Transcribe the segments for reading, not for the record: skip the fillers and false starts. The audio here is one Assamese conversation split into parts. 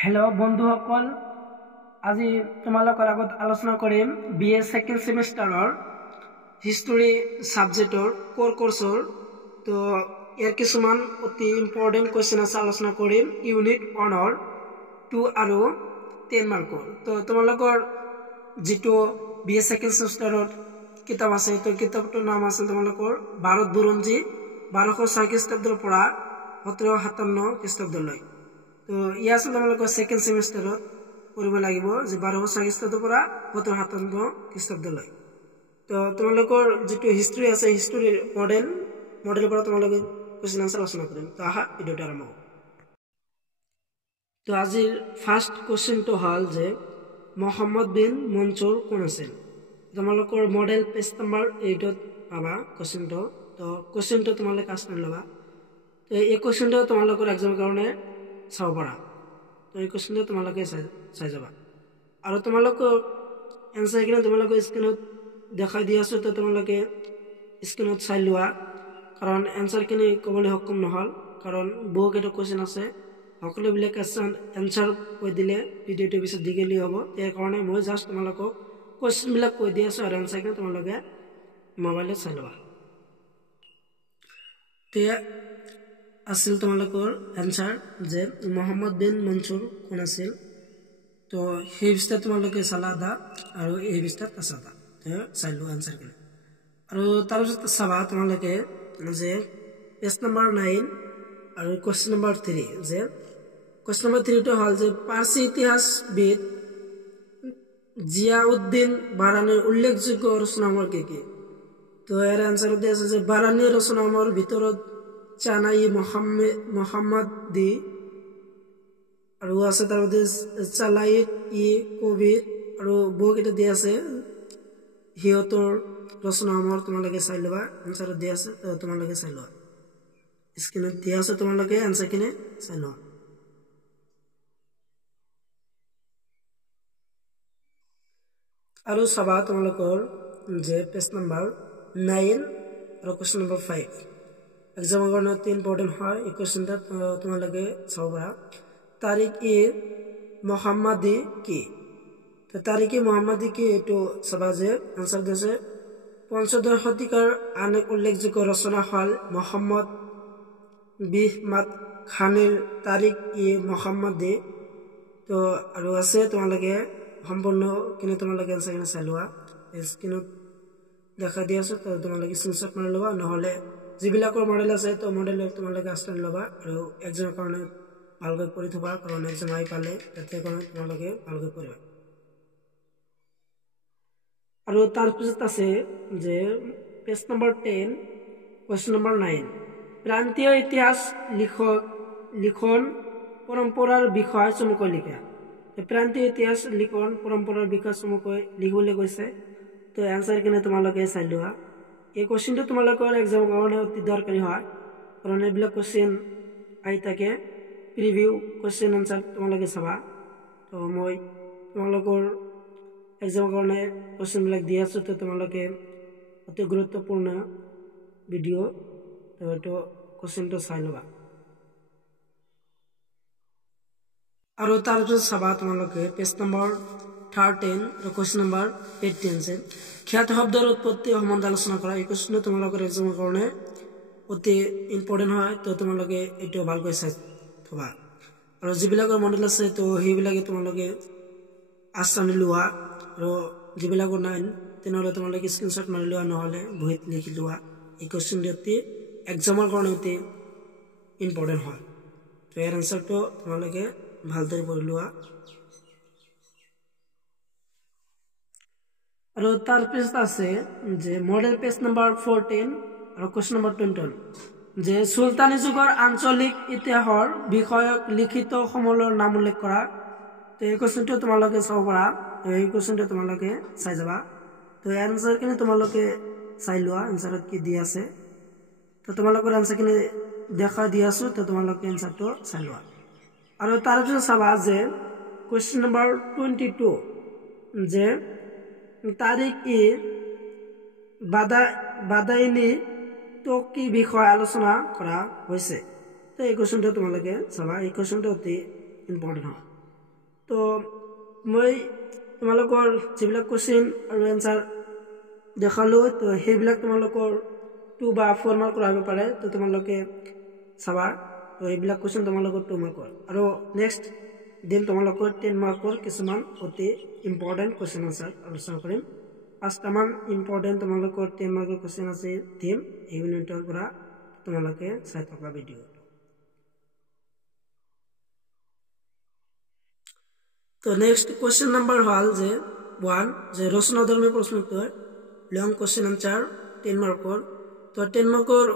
হেল্ল' বন্ধুসকল, আজি তোমালোকৰ আগত আলোচনা কৰিম BA সেকেন্ড সেমিষ্টাৰৰ হিষ্টৰী সাবজেক্টৰ কোৰ কোৰ্সৰ। তো ইয়াৰ কিছুমান অতি ইম্পৰ্টেণ্ট কুৱেশ্যন আছে, আলোচনা কৰিম ইউনিট 1ৰ 2 আৰু 10 মাৰ্কৰ। তো তোমালোকৰ যিটো BA সেকেন্ড সেমিষ্টাৰৰ কিতাপ আছে, তো কিতাপটোৰ নাম আছে তোমালোকৰ ভাৰত বুৰঞ্জী 1206 খ্ৰীষ্টাব্দৰ পৰা 1757 খ্ৰীষ্টাব্দলৈ। তো ই আছে তোমালোকৰ সেকেন্ড সেমিষ্টাৰত পঢ়িব লাগিব যে 1206 খ্ৰীষ্টাব্দৰ পৰা 1757 খ্ৰীষ্টাব্দলৈ। তো তোমালোকৰ যিটো হিষ্ট্ৰী আছে, হিষ্ট্ৰীৰ মডেলৰ পৰা তোমালোকে কুৱেশ্যন আনসাৰ আলোচনা কৰিম। তো আহা ভিডিঅ'টো আৰম্ভ কৰোঁ। তো আজিৰ ফাৰ্ষ্ট কুৱেশ্যনটো হ'ল যে মহম্মদ বিন মনসুৰ কোন আছিল। তোমালোকৰ মডেল পেজ নাম্বাৰ 8ত পাবা কুৱেশ্যনটো। তো কুৱেশ্যনটো তোমালোকে কাজ কৰি ল'বা। তো এই কুৱেশ্যনটো তোমালোকৰ এক্সামৰ কাৰণে চাব পাৰা। তো এই কুৱেশ্যনটো তোমালোকে চাই যাবা আৰু তোমালোকৰ এনচাৰখিনি তোমালোকে স্ক্ৰীনত দেখাই দি আছোঁ। তো তোমালোকে স্ক্ৰীনত চাই লোৱা, কাৰণ এনচাৰখিনি ক'বলৈ সক্ষম নহ'ল, কাৰণ বহুকেইটা কুৱেশ্যন আছে। সকলোবিলাক এনচাৰ কৈ দিলে ভিডিঅ'টোৰ পিছত দীঘলীয়া হ'ব। ইয়াৰ কাৰণে মই জাষ্ট তোমালোকক কুৱেশ্যনবিলাক কৈ দি আছোঁ আৰু এনচাৰখিনি তোমালোকে মোবাইলত চাই ল'বা। আছিল তোমালোকৰ এনচাৰ যে মহম্মদ বিন মনসুৰ কোন আছিল। তো সেই পৃষ্ঠাত তোমালোকে চালা দা আৰু এই পৃষ্ঠাত আছা দা, চাই লোৱা এনচাৰখিনি। আৰু তাৰপিছত চাবা তোমালোকে যে পেজ নম্বৰ 9 আৰু কুৱেশ্যন নম্বৰ 3, যে কুৱেশ্যন নম্বৰ 3টো হ'ল যে পাৰ্চী ইতিহাসবিদ জিয়াউদ্দিন বাৰানীৰ উল্লেখযোগ্য ৰচনাসমূহ কি কি। তো ইয়াৰ এনচাৰত দিয়া আছে যে বাৰানীৰ ৰচনাসমূহৰ ভিতৰত চানাই মোহাম্মদী আৰু আছে, তাৰপিছত চালাইট ই কবিৰ আৰু বহুকেইটা দিয়া আছে। সিহঁতৰ ৰচনাসমূহ তোমালোকে চাই ল'বা, এনচাৰত দিয়া আছে, তোমালোকে চাই লোৱা। স্ক্ৰীনত দিয়া আছে, তোমালোকে এনচাৰখিনি চাই লোৱা। আৰু চাবা তোমালোকৰ যে পেজ নম্বৰ 9 আৰু কুৱেশ্যন নম্বৰ 5 এক্সামৰ কাৰণে অতি ইম্পৰ্টেণ্ট হয়। এই কুৱেশ্যনটা তোমালোকে চাব পাৰা। তাৰিখ ই মোহাম্মদী কি। তো তাৰিখ ই মোহাম্মদী কি এইটো চাবা যে আনচাৰ দিছে পঞ্চদশ শতিকাৰ আন এক উল্লেখযোগ্য ৰচনা হ'ল মহম্মদ বিহমাদ খানীৰ তাৰিখ ই মোহাম্মদী। তো আৰু আছে, তোমালোকে সম্পূৰ্ণখিনি তোমালোকে এনচাৰখিনি চাই লোৱা। স্ক্ৰীনত দেখা দি আছোঁ, তো তোমালোকে স্ক্ৰীনশ্বট মাৰি ল'বা, নহ'লে যিবিলাকৰ মডেল আছে তো মডেল তোমালোকে আস্তানি ল'বা আৰু এক্সামৰ কাৰণে ভালকৈ পঢ়ি থবা, কাৰণ এক্সাম আহি পালে তেতিয়া কাৰণে তোমালোকে ভালকৈ পঢ়িবা। আৰু তাৰপিছত আছে যে পেজ নম্বৰ 10 কুৱেশ্যন নম্বৰ 9 প্ৰান্তীয় ইতিহাস লিখন পৰম্পৰাৰ বিষয় চমুকৈ লিখা। প্ৰান্তীয় ইতিহাস লিখন পৰম্পৰাৰ বিষয় চমুকৈ লিখিবলৈ কৈছে। তো এনচাৰখিনি তোমালোকে চাই লোৱা। এই কুৱেশ্যনটো তোমালোকৰ এক্সামৰ কাৰণে অতি দৰকাৰী হয়, কাৰণ এইবিলাক কুৱেশ্যন আহি থাকে। প্ৰিভিউ কুৱেশ্যন এনচাৰ তোমালোকে চাবা। তো মই তোমালোকৰ এক্সামৰ কাৰণে কুৱেশ্যনবিলাক দি আছোঁ। তো তোমালোকে অতি গুৰুত্বপূৰ্ণ ভিডিঅ', তো এইটো কুৱেশ্যনটো চাই ল'বা। আৰু তাৰপিছত চাবা তোমালোকে পেজ নম্বৰ 13 আৰু কুৱেশ্যন নম্বৰ 18 যে খ্যাত শব্দৰ উৎপত্তি সম্বন্ধে আলোচনা কৰা। এই কুৱেশ্যনটো তোমালোকৰ এক্সামৰ কাৰণে অতি ইম্পৰ্টেণ্ট হয়। তো তোমালোকে এইটো ভালকৈ চাই থবা। আৰু যিবিলাকৰ মডেল আছে তো সেইবিলাকে তোমালোকে আস্তানি লোৱা, আৰু যিবিলাকৰ নাই তেনেহ'লে তোমালোকে স্ক্ৰীনশ্বট মাৰি লোৱা, নহ'লে বহীত লিখি লোৱা। এই কুৱেশ্যনটো অতি এক্সামৰ কাৰণে অতি ইম্পৰ্টেণ্ট হয়। তো ইয়াৰ এনচাৰটো তোমালোকে ভালদৰে পঢ়ি লোৱা। আৰু তাৰপিছত আছে যে মডেল পেজ নম্বৰ 14 আৰু কুৱেশ্যন নম্বৰ 21 যে চুলতানী যুগৰ আঞ্চলিক ইতিহাসৰ বিষয়ক লিখিত সমলৰ নাম উল্লেখ কৰা। তো এই কুৱেশ্যনটো তোমালোকে চাব পাৰা। তো এই কুৱেশ্যনটো তোমালোকে চাই যাবা। তো এনচাৰখিনি তোমালোকে চাই লোৱা, এনচাৰত কি দি আছে। তো তোমালোকৰ এনচাৰখিনি দেখাই দি আছোঁ, তো তোমালোকে এনচাৰটো চাই লোৱা। আৰু তাৰপিছত চাবা যে কুৱেশ্যন নম্বৰ 22 যে তাৰিখ ই বাদাইনী তো কি বিষয় আলোচনা কৰা হৈছে। তো এই কুৱেশ্যনটো তোমালোকে চাবা। এই কুৱেশ্যনটো অতি ইম্পৰ্টেণ্ট হয়। তো মই তোমালোকৰ যিবিলাক কোৱেশ্চন আৰু এনসাৰ দেখালো তো সেইবিলাক তোমালোকৰ 2 বা 4 মাৰ্কৰ আহিব পাৰে তো তোমালোকে চাবা তো এইবিলাক কোৱেশ্চন তোমালোকৰ 2 মাৰ্কৰ আৰু নেক্সট দিন তোমালোকৰ 10 মাৰ্কৰ কিছুমান অতি ইম্পৰ্টেণ্ট কোৱেশ্চন আনসাৰ আলোচনা কৰিম 5টা মান ইম্পৰ্টেণ্ট তোমালোকৰ 10 মাৰ্কৰ কোৱেশ্চন আছে দিম এই ইউনিটৰ পৰা তোমালোকে চাই থকা ভিডিও তো নেক্সট কোৱেশ্চন নাম্বাৰ হল যে 1 যে ৰচনাধৰ্মী প্ৰশ্নোত্তৰ লং কোৱেশ্চন আনসাৰ 10 মাৰ্কৰ তো 10 মাৰ্কৰ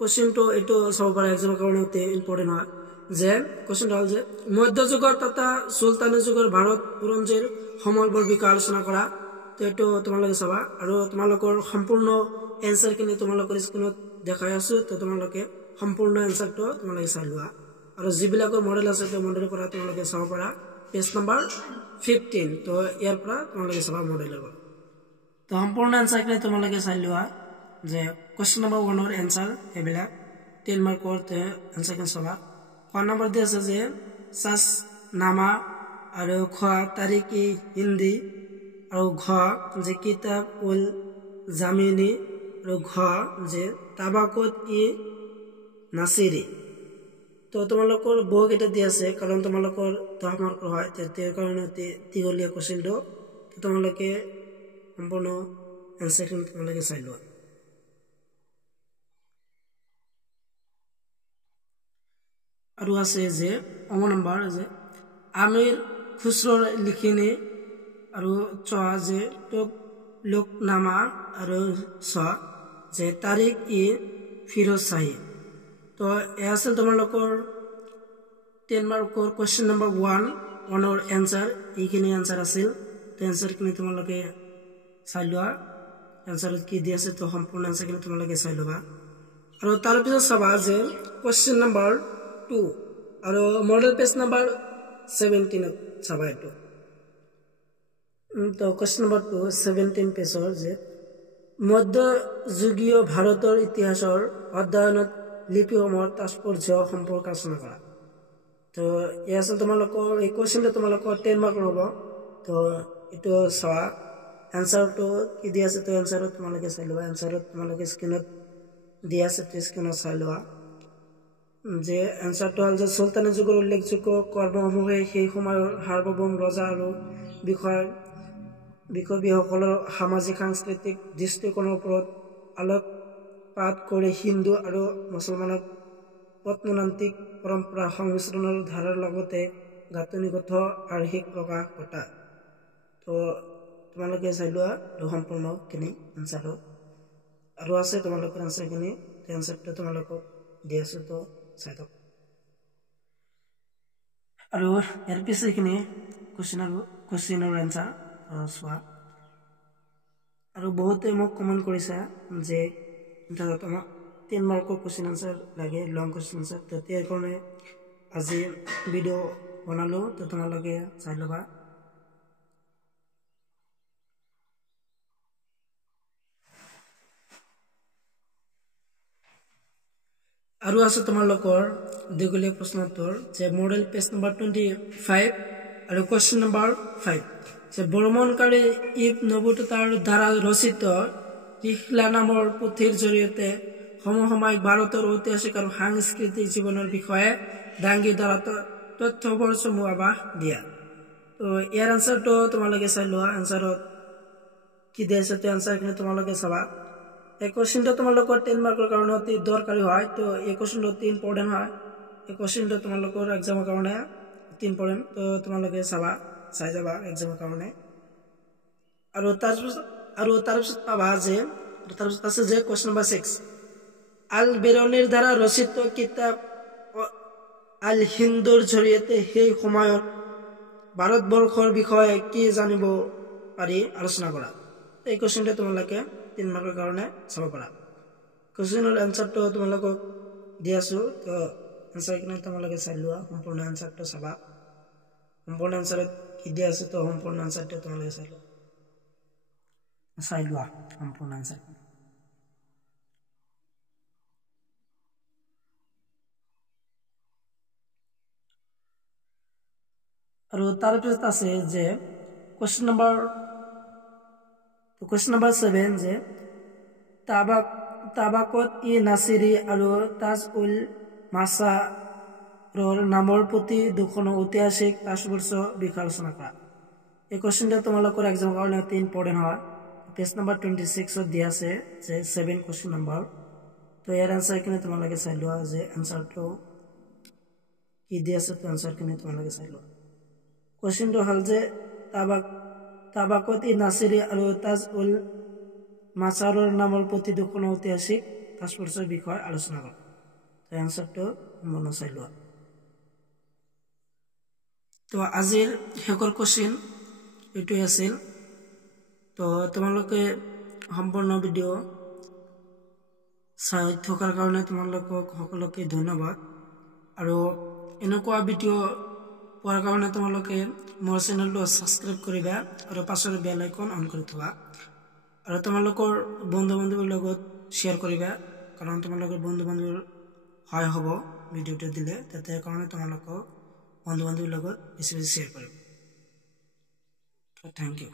কোৱেশ্চনটো এটো চাব পাৰা এক্সামৰ কাৰণে অতি ইম্পৰ্টেণ্ট হয় যে কোৱেশ্চন হল যে মধ্যযুগৰ তথা সুলতানী যুগৰ ভাৰত বুৰঞ্জীৰ সময়ৰ বিষয়ে আলোচনা কৰা তো এটো তোমালোকে চাবা আৰু তোমালোকৰ সম্পূৰ্ণ এনসাৰখিনি তোমালোকৰ স্ক্ৰিনত দেখাই আছো তো তোমালোকে সম্পূৰ্ণ এনসাৰটো তোমালোকে চাই লোৱা আৰু যিবিলাকৰ মডেল আছে তো মডেলৰ পৰা তোমালোকে চাব পাৰা পেজ নাম্বাৰ 15 তো ইয়াৰ পৰা তোমালোকে চাবা মডেলৰ পৰা তো সম্পূৰ্ণ এনসাৰখিনি তোমালোকে চাই লোৱা যে কোৱেশ্চন নাম্বাৰ 1 ৰ এনসাৰ এবিলাক 10 মাৰ্কৰ এনসাৰখিনি চাবা 1 নম্বৰ দি আছে যে সাস নামা আৰু খ তাৰিখী হিন্দী আৰু ঘ যে কিতাব উল জামিনী আৰু ঘ যে তাবাকুত ই নাছিৰি তো তোমালোকৰ বুক এটা দি আছে কাৰণ তোমালোকৰ 10 মাৰ্কৰ হয় তেতিয়া কাৰণে দীঘলীয়া কোৱেশ্চনটো তোমালোকে সম্পূৰ্ণ এনসাৰখিনি তোমালোকে চাই লোৱা আৰু আছে যে অং নম্বৰ যে আমিৰ খুসৰোৰ লিখনি আৰু চ যে টক লোকনামা আৰু ছ যে তাৰিখ ই ফিৰোজ শাহী তো এ আছিল তোমালোকৰ 10 মাৰ্কৰ কোৱেশ্চন নাম্বাৰ 1 ৰ এনসাৰ এইখিনি এনসাৰ আছিল তো এনসাৰখিনি তোমালোকে চাই লোৱা এনসাৰত কি দি আছে তো সম্পূৰ্ণ এনসাৰখিনি তোমালোকে চাই লোৱা আৰু তাৰ পিছত চাবা যে কোৱেশ্চন নাম্বাৰ 2 আৰু মডেল পেজ নাম্বাৰ 17 চাবা এটো তো কোৱেশ্চন নাম্বাৰ 2 17 পেজৰ যে মধ্যযুগীয় ভাৰতৰ ইতিহাসৰ অধ্যয়নত লিপিসমূহৰ তাৎপৰ্য সম্পৰ্কে আলোচনা কৰা তো এই আছে তোমালোকৰ এই কোৱেশ্চনটো তোমালোকৰ 10 মাৰ্কৰ হ'ব তো এটো চাবা এনসাৰটো কি দি আছে তো এনসাৰত তোমালোকে চাই লোৱা এনসাৰত তোমালোকে স্ক্ৰিনত দি আছে তো স্ক্ৰিনত চাই লোৱা যে এনসাৰটো হল যে সুলতানী যুগৰ উল্লেখযোগ্য কৰ্মসমূহে সেই সময়ৰ সাৰ্বভৌম ৰজা আৰু বিষয়সকলৰ সামাজিক সাংস্কৃতিক দৃষ্টিকোণৰ ওপৰত আলোকপাত কৰি হিন্দু আৰু মুছলমানৰ প্ৰত্নতান্ত্ৰিক পৰম্পৰা সংমিশ্ৰণৰ ধাৰাৰ লগতে গাঁথনিগত আৰ্হিক প্ৰকাশ ঘটায় তো তোমালোকে চাই লোৱা সম্পূৰ্ণখিনি এনসাৰ আৰু আছে তোমালোকৰ এনসাৰখিনি এনসাৰটো তোমালোকক দি আছো তো চাই থাক আৰু ইয়াৰ পিছৰখিনি কোৱেশ্চনৰ এনসাৰ চোৱা আৰু বহুতে মোক কমেন্ট কৰিছে যে তোমাক 10 মাৰ্কৰ কোৱেশ্চন আনসাৰ লাগে লং কোৱেশ্চন আনসাৰ তো ইয়াৰ কাৰণে আজি ভিডিও বনালো তো তোমালোকে চাই ল'বা আৰু আছে তোমালোকৰ দীঘলীয়া প্ৰশ্নোত্তৰ যে মডেল পেজ নাম্বাৰ 25 আৰু কোৱেশ্চন নাম্বাৰ 5 যে ভ্ৰমণকাৰী ইবন বতুতাৰ দ্বাৰা ৰচিত ৰিহলা নামৰ পুথিৰ জৰিয়তে সমসাময়িক ভাৰতৰ ঐতিহাসিক আৰু সাংস্কৃতিক জীৱনৰ বিষয়ে দাঙি ধৰা তথ্যবোৰ সমূহ আভাস দিয়া তো ইয়াৰ এনসাৰটো তোমালোকে চাই লোৱা এনসাৰত কি দিছে তো এনসাৰখিনি তোমালোকে চাবা এই কোৱেশ্চনটো তোমালোকৰ 10 মাৰ্কৰ কাৰণে অতি দৰকাৰী হয় তো এই কোৱেশ্চনটো অতি ইম্পৰ্টেণ্ট হয় এই কোৱেশ্চনটো তোমালোকৰ এক্সামৰ কাৰণে অতি ইম্পৰ্টেণ্ট তো তোমালোকে চাবা চাই যাবা এক্সামৰ কাৰণে আৰু তাৰপিছত পাবা যে তাৰপিছত আছে যে কোৱেশ্চন নাম্বাৰ 6 আল বেৰুনিৰ দ্বাৰা ৰচিত কিতাপ আল হিন্দুৰ জৰিয়তে সেই সময়ৰ ভাৰতবৰ্ষৰ বিষয়ে কি জানিব পাৰি আলোচনা কৰা এই কোৱেশ্চনটো তোমালোকে 3 মাৰ্কৰ কাৰণে চাব পাৰা কোৱেশ্চনৰ এনসাৰটো তোমালোকক দি আছো তো এনসাৰখিনি তোমালোকে চাই লোৱা সম্পূৰ্ণ এনসাৰটো চাবা সম্পূৰ্ণ এনসাৰত কি দি আছে তো সম্পূৰ্ণ এনসাৰটো তোমালোকে চাই লোৱা সম্পূৰ্ণ এনসাৰ আৰু তাৰ পিছত আছে যে কোৱেশ্চন নম্বৰ 7 যে তাবাকত ই নাছিৰি আৰু তাজ উল মাছাৰৰ নামৰ প্ৰতি দুখন ঐতিহাসিক তাৎপৰ্য বিষয়ে আলোচনা কৰা। এই কোৱেশ্চনটা তোমালোকৰ এক্সামৰ কাৰণে অতি ইম্পৰ্টেণ্ট হয়। পেজ নম্বৰ 26 দিয়া আছে যে 7 কোৱেশ্চন নম্বৰ। তো ইয়াৰ আনসাৰখিনি তোমালোকে চাই লোৱা যে আনসাৰটো কি দিয়া আছে, তো আনসাৰখিনি তোমালোকে চাই লোৱা। কোৱেশ্চনটো হ'ল যে তাবাকত ই নাছিৰি আৰু তাজ উল মাছাৰৰ নামৰ প্ৰতি দুখন ঐতিহাসিক তাৎপৰ্যৰ বিষয়ে আলোচনা কৰা। তো আনসাৰটো সম্পূৰ্ণ চাই লোৱা। তো আজিৰ শেষৰ কোৱেশ্চন এইটোৱে আছিল। তো তোমালোকে সম্পূৰ্ণ ভিডিঅ' চাই থকাৰ কাৰণে তোমালোকক সকলোকে ধন্যবাদ। আৰু এনেকুৱা ভিডিঅ' পোৱাৰ কাৰণে তোমালোকে মোৰ চেনেলটো ছাবস্ক্ৰাইব কৰিবা আৰু পাছৰ বেল আইকন অন কৰি থবা। আৰু তোমালোকৰ বন্ধু বান্ধৱীৰ লগত শ্বেয়াৰ কৰিবা, কাৰণ তোমালোকৰ বন্ধু বান্ধৱীৰ সহায় হ'ব ভিডিঅ'টো দিলে। তাতে কাৰণে তোমালোকক বন্ধু বান্ধৱীৰ লগত বেছি শ্বেয়াৰ কৰিবা। Thank U.